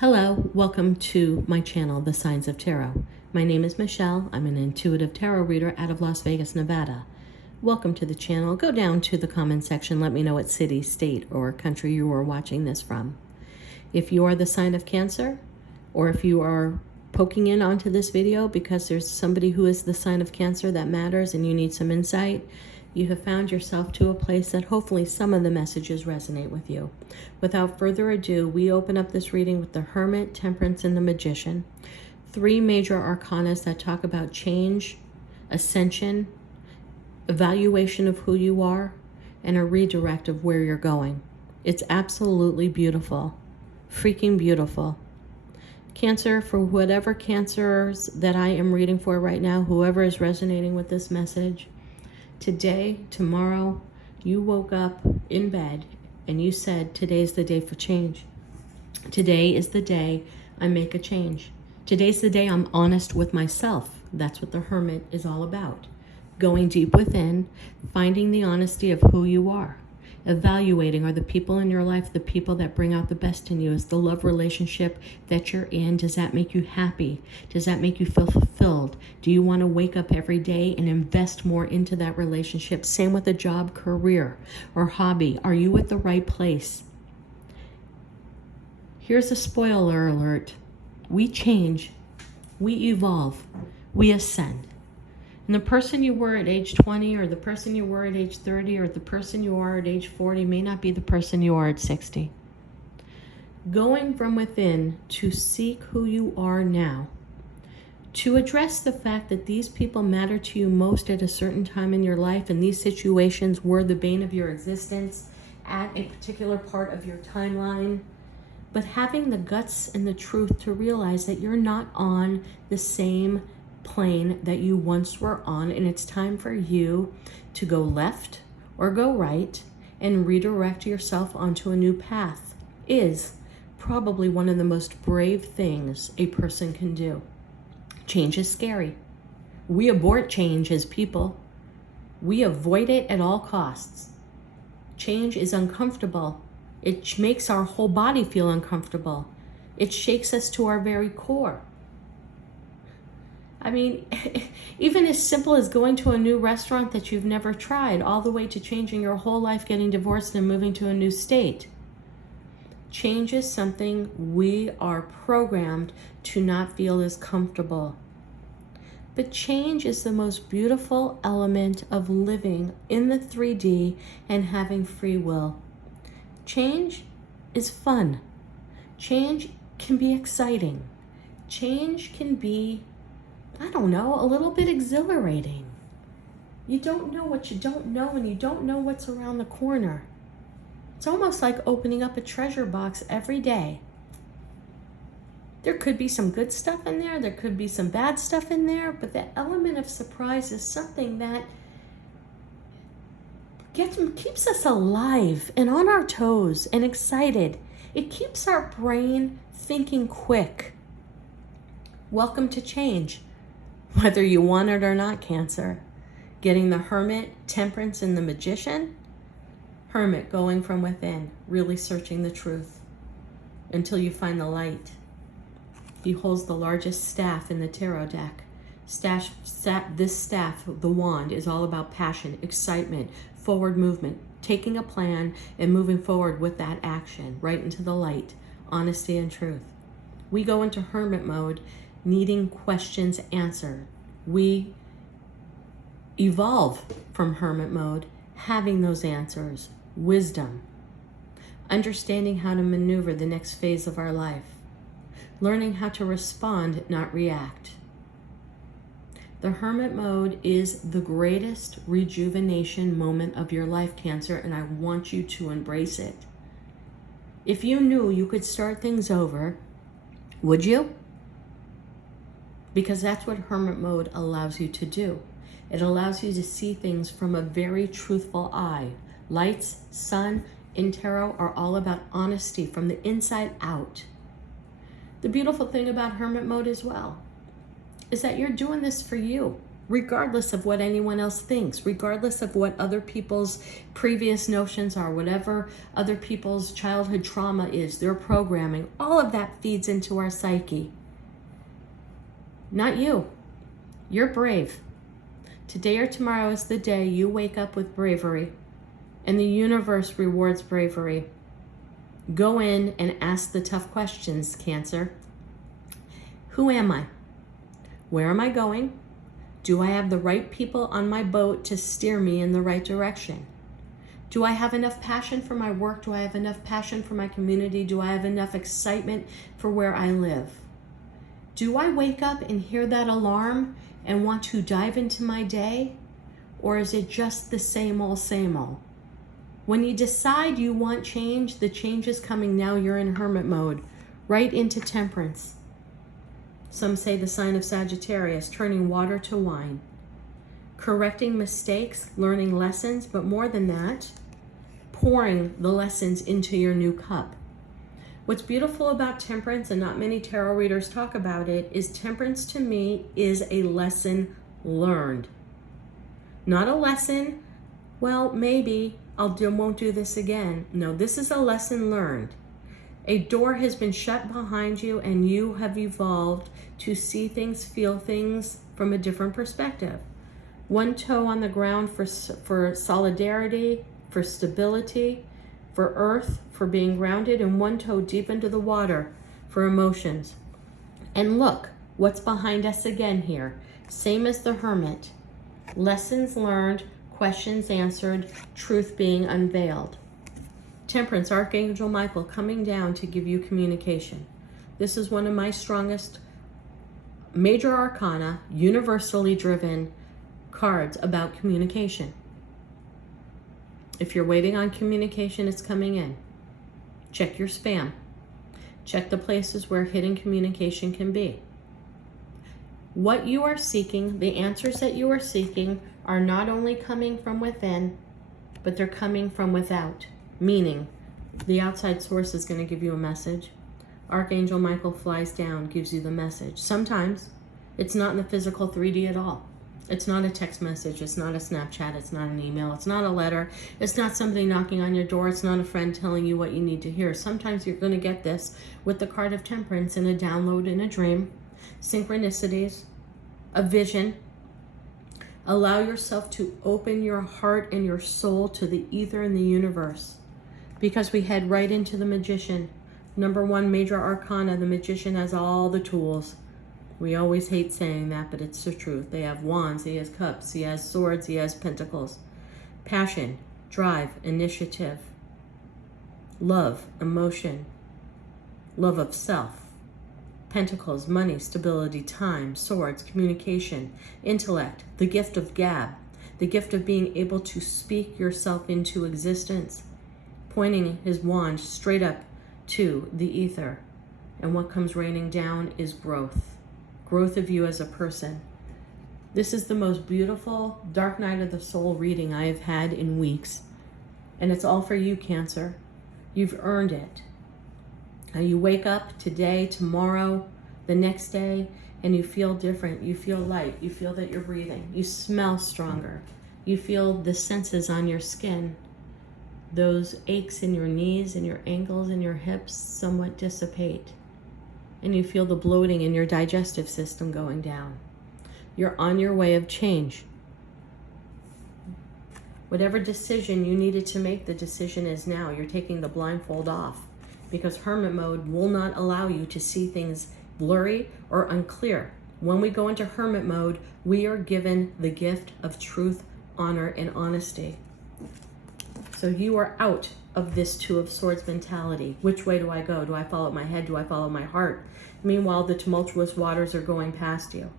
Hello, welcome to my channel, The Signs of Tarot. My name is Michelle. I'm an intuitive tarot reader out of Las Vegas, Nevada. Welcome to the channel. Go down to the comment section. Let me know what city, state, or country you are watching this from. If you are the sign of Cancer, or if you are poking in onto this video because there's somebody who is the sign of Cancer that matters and you need some insight, you have found yourself to a place that hopefully some of the messages resonate with you. Without further ado, we open up this reading with the Hermit, Temperance, and the Magician. Three major arcanas that talk about change, ascension, evaluation of who you are, and a redirect of where you're going. It's absolutely beautiful. Freaking beautiful. Cancer, for whatever cancers that I am reading for right now, whoever is resonating with this message, today, tomorrow, you woke up in bed and you said, today's the day for change. Today is the day I make a change. Today's the day I'm honest with myself. That's what the Hermit is all about. Going deep within, finding the honesty of who you are. Evaluating, are the people in your life the people that bring out the best in you? Is the love relationship that you're in, does that make you happy? Does that make you feel fulfilled? Do you want to wake up every day and invest more into that relationship? Same with a job, career, or hobby. Are you at the right place? Here's a spoiler alert. We change, we evolve, we ascend. And the person you were at age 20 or the person you were at age 30 or the person you are at age 40 may not be the person you are at 60. Going from within to seek who you are now, to address the fact that these people matter to you most at a certain time in your life and these situations were the bane of your existence at a particular part of your timeline, but having the guts and the truth to realize that you're not on the same plane that you once were on, and it's time for you to go left or go right and redirect yourself onto a new path is probably one of the most brave things a person can do. Change is scary. We abort change as people. We avoid it at all costs. Change is uncomfortable. It makes our whole body feel uncomfortable. It shakes us to our very core. I mean, even as simple as going to a new restaurant that you've never tried, all the way to changing your whole life, getting divorced, and moving to a new state. Change is something we are programmed to not feel as comfortable. But change is the most beautiful element of living in the 3D and having free will. Change is fun. Change can be exciting. Change can be, I don't know, a little bit exhilarating. You don't know what you don't know, and you don't know what's around the corner. It's almost like opening up a treasure box every day. There could be some good stuff in there, there could be some bad stuff in there, but the element of surprise is something that keeps us alive and on our toes and excited. It keeps our brain thinking quick. Welcome to change. Whether you want it or not, Cancer. Getting the Hermit, Temperance, and the Magician. Hermit, going from within, really searching the truth until you find the light. He holds the largest staff in the tarot deck. This staff, the wand, is all about passion, excitement, forward movement, taking a plan and moving forward with that action right into the light, honesty and truth. We go into Hermit mode needing questions answered. We evolve from Hermit mode, having those answers, wisdom, understanding how to maneuver the next phase of our life, learning how to respond, not react. The Hermit mode is the greatest rejuvenation moment of your life, Cancer, and I want you to embrace it. If you knew you could start things over, would you? Because that's what Hermit mode allows you to do. It allows you to see things from a very truthful eye. Lights, sun, in tarot are all about honesty from the inside out. The beautiful thing about Hermit mode as well is that you're doing this for you. regardless of what anyone else thinks, regardless of what other people's previous notions are, whatever other people's childhood trauma is, their programming, all of that feeds into our psyche. Not you. You're brave. Today or tomorrow is the day you wake up with bravery, and the universe rewards bravery. Go in and ask the tough questions, Cancer. Who am I? Where am I going? Do I have the right people on my boat to steer me in the right direction? Do I have enough passion for my work? Do I have enough passion for my community? Do I have enough excitement for where I live? Do I wake up and hear that alarm and want to dive into my day? Or is it just the same old, same old? When you decide you want change, the change is coming now. You're in hermit mode, right into temperance. Some say the sign of Sagittarius, turning water to wine, correcting mistakes, learning lessons, but more than that, pouring the lessons into your new cup. What's beautiful about temperance, and not many tarot readers talk about it, is temperance to me is a lesson learned. Not a lesson, well, maybe won't do this again. No, this is a lesson learned. A door has been shut behind you and you have evolved to see things, feel things from a different perspective. One toe on the ground for solidarity, for stability, for earth, for being grounded, and one toe deep into the water for emotions. And look, what's behind us again here. Same as the hermit. Lessons learned, questions answered, truth being unveiled. Temperance, Archangel Michael coming down to give you communication. This is one of my strongest major arcana, universally driven cards about communication. If you're waiting on communication, it's coming in. Check your spam. Check the places where hidden communication can be. What you are seeking, the answers that you are seeking, are not only coming from within, but they're coming from without. Meaning, the outside source is going to give you a message. Archangel Michael flies down, gives you the message. Sometimes it's not in the physical 3D at all. It's not a text message. It's not a Snapchat. It's not an email. It's not a letter. It's not somebody knocking on your door. It's not a friend telling you what you need to hear. Sometimes you're going to get this with the card of temperance in a download, in a dream, synchronicities, a vision. Allow yourself to open your heart and your soul to the ether and the universe, because we head right into the magician. Number one major arcana, the magician has all the tools. We always hate saying that, but it's the truth. They have wands, he has cups, he has swords, he has pentacles. Passion, drive, initiative, love, emotion, love of self. Pentacles, money, stability, time, swords, communication, intellect, the gift of gab, the gift of being able to speak yourself into existence, pointing his wand straight up to the ether. And what comes raining down is growth. Growth of you as a person. This is the most beautiful Dark Night of the Soul reading I have had in weeks. And it's all for you, Cancer. You've earned it. Now you wake up today, tomorrow, the next day, and you feel different. You feel light. You feel that you're breathing. You smell stronger. You feel the senses on your skin. Those aches in your knees and your ankles and your hips somewhat dissipate. And you feel the bloating in your digestive system going down. You're on your way of change. Whatever decision you needed to make, the decision is now. You're taking the blindfold off, because hermit mode will not allow you to see things blurry or unclear. When we go into hermit mode, we are given the gift of truth, honor, and honesty. So you are out of this Two of Swords mentality. Which way do I go? Do I follow my head? Do I follow my heart? Meanwhile, the tumultuous waters are going past you.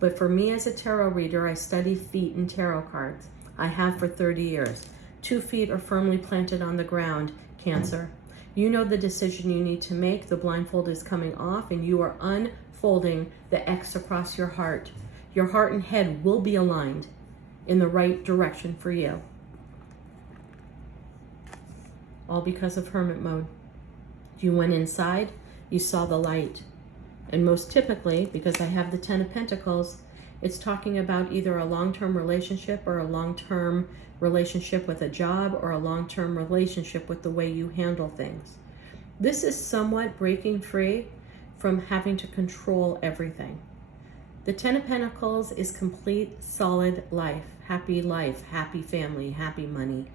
But for me as a tarot reader, I study feet in tarot cards. I have for 30 years. 2 feet are firmly planted on the ground, Cancer. You know the decision you need to make. The blindfold is coming off and you are unfolding the X across your heart. Your heart and head will be aligned in the right direction for you. All because of hermit mode. You went inside, you saw the light. And most typically, because I have the 10 of Pentacles, It's talking about either a long-term relationship or a long-term relationship with a job or a long-term relationship with the way you handle things. This is somewhat breaking free from having to control everything. The Ten of Pentacles is complete, solid life, happy family, happy money,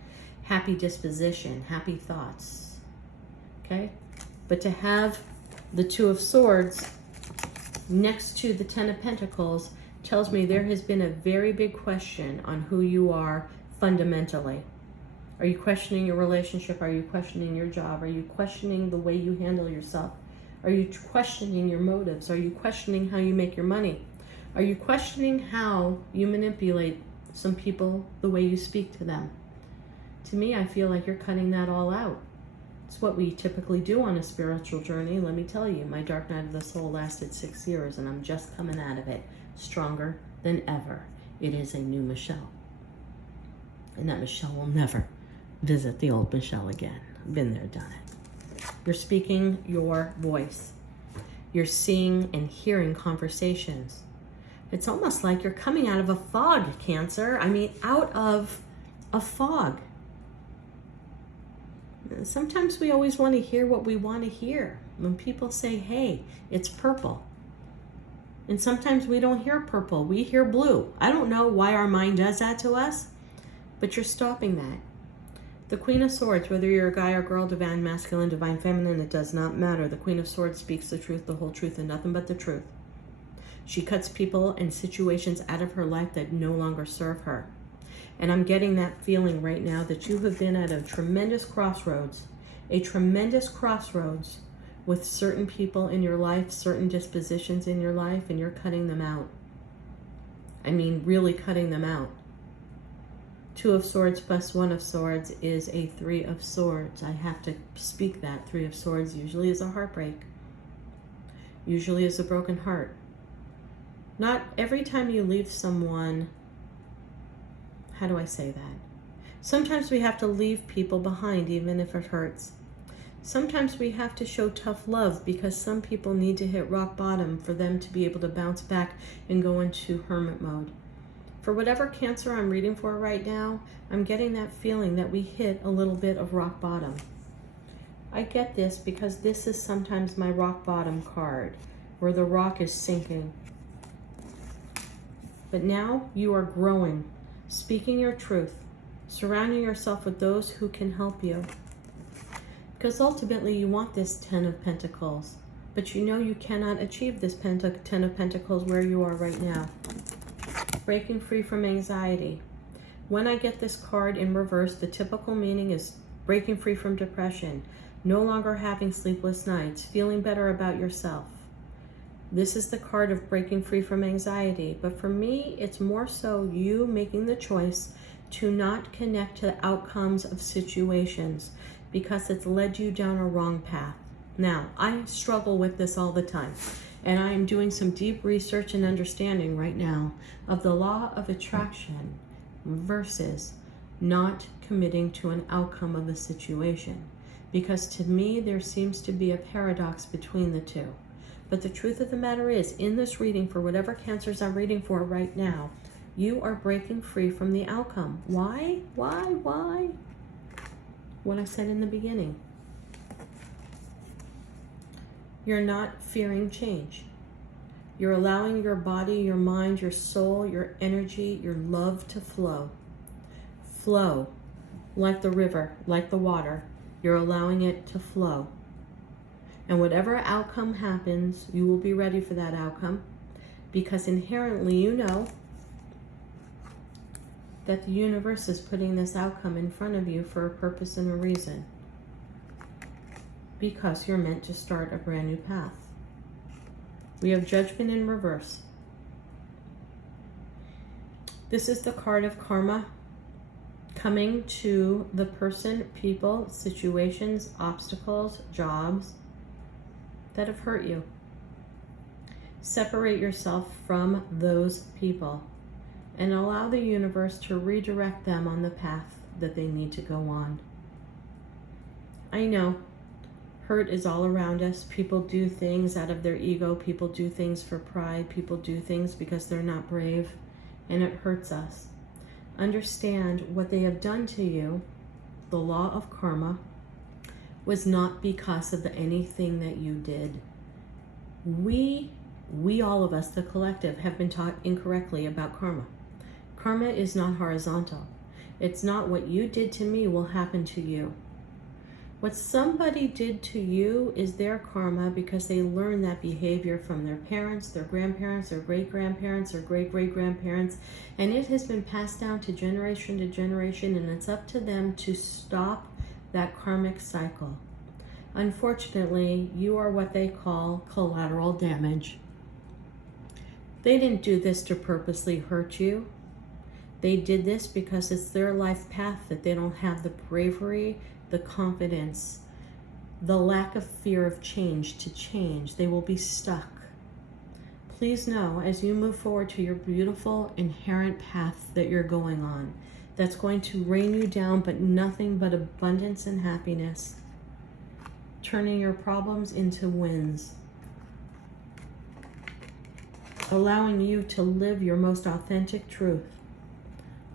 happy disposition, happy thoughts, okay? But to have the Two of Swords next to the Ten of Pentacles tells me there has been a very big question on who you are fundamentally. Are you questioning your relationship? Are you questioning your job? Are you questioning the way you handle yourself? Are you questioning your motives? Are you questioning how you make your money? Are you questioning how you manipulate some people, the way you speak to them? To me, I feel like you're cutting that all out. It's what we typically do on a spiritual journey. Let me tell you, my dark night of the soul lasted 6 years, and I'm just coming out of it stronger than ever. It is a new Michele. And that Michele will never visit the old Michele again. Been there, done it. You're speaking your voice. You're seeing and hearing conversations. It's almost like you're coming out of a fog, Cancer. I mean, out of a fog. Sometimes we always want to hear what we want to hear. When people say, hey, it's purple. And sometimes we don't hear purple, we hear blue. I don't know why our mind does that to us, but you're stopping that. The Queen of Swords, whether you're a guy or girl, divine masculine, divine feminine, it does not matter. The Queen of Swords speaks the truth, the whole truth, and nothing but the truth. She cuts people and situations out of her life that no longer serve her. And I'm getting that feeling right now that you have been at a tremendous crossroads with certain people in your life, certain dispositions in your life, and you're cutting them out. I mean, really cutting them out. Two of Swords plus One of Swords is a Three of Swords. I have to speak that. Three of Swords usually is a heartbreak. Usually is a broken heart. Not every time you leave someone, how do I say that? Sometimes we have to leave people behind even if it hurts. Sometimes we have to show tough love because some people need to hit rock bottom for them to be able to bounce back and go into hermit mode. For whatever Cancer I'm reading for right now, I'm getting that feeling that we hit a little bit of rock bottom. I get this because this is sometimes my rock bottom card, where the rock is sinking. But now you are growing, speaking your truth, surrounding yourself with those who can help you. Because ultimately you want this Ten of Pentacles, but you know you cannot achieve this Ten of Pentacles where you are right now. Breaking free from anxiety. When I get this card in reverse, the typical meaning is breaking free from depression, no longer having sleepless nights, feeling better about yourself. This is the card of breaking free from anxiety, but for me, it's more so you making the choice to not connect to the outcomes of situations because it's led you down a wrong path. Now, I struggle with this all the time, and I am doing some deep research and understanding right now of the law of attraction versus not committing to an outcome of a situation. Because to me, there seems to be a paradox between the two. But the truth of the matter is, in this reading, for whatever Cancers I'm reading for right now, you are breaking free from the outcome. Why? Why? What I said in the beginning. You're not fearing change. You're allowing your body, your mind, your soul, your energy, your love to flow. Flow like the river, like the water. You're allowing it to flow. And whatever outcome happens, you will be ready for that outcome because inherently you know that the universe is putting this outcome in front of you for a purpose and a reason. Because you're meant to start a brand new path. We have Judgment in reverse. This is the card of karma coming to the person, people, situations, obstacles, jobs that have hurt you. Separate yourself from those people and allow the universe to redirect them on the path that they need to go on. I know, Hurt is all around us. People do things out of their ego. People do things for pride. People do things because they're not brave, and it hurts us. Understand what they have done to you. The law of karma was not because of anything that you did. We all of us, the collective, have been taught incorrectly about karma. Karma is not horizontal. It's not what you did to me will happen to you. What somebody did to you is their karma because they learned that behavior from their parents, their grandparents, their great-grandparents, or great-great-grandparents, and it has been passed down to generation, and it's up to them to stop that karmic cycle. Unfortunately, you are what they call collateral damage. They didn't do this to purposely hurt you. They did this because it's their life path that they don't have the bravery, the confidence, the lack of fear of change to change. They will be stuck. Please know, as you move forward to your beautiful inherent path that you're going on, that's going to rain you down, but nothing but abundance and happiness, turning your problems into wins, allowing you to live your most authentic truth.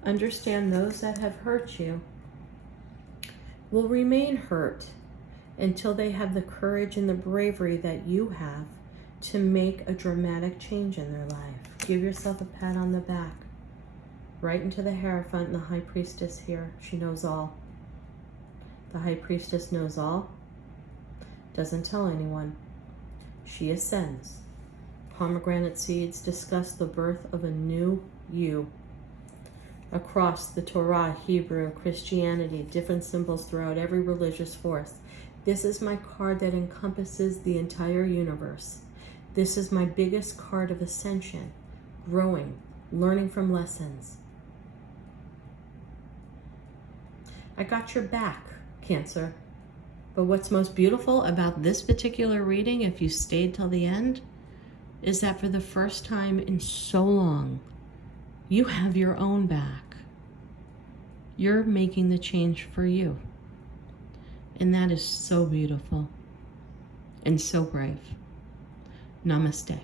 Understand those that have hurt you will remain hurt until they have the courage and the bravery that you have to make a dramatic change in their life. Give yourself a pat on the back. Right into the Hierophant and the High Priestess here. She knows all. The High Priestess knows all. Doesn't tell anyone. She ascends. Pomegranate seeds discuss the birth of a new you. Across the Torah, Hebrew, Christianity, different symbols throughout every religious force. This is my card that encompasses the entire universe. This is my biggest card of ascension, growing, learning from lessons. I got your back, Cancer. But what's most beautiful about this particular reading, if you stayed till the end, is that for the first time in so long, you have your own back. You're making the change for you. And that is so beautiful and so brave. Namaste.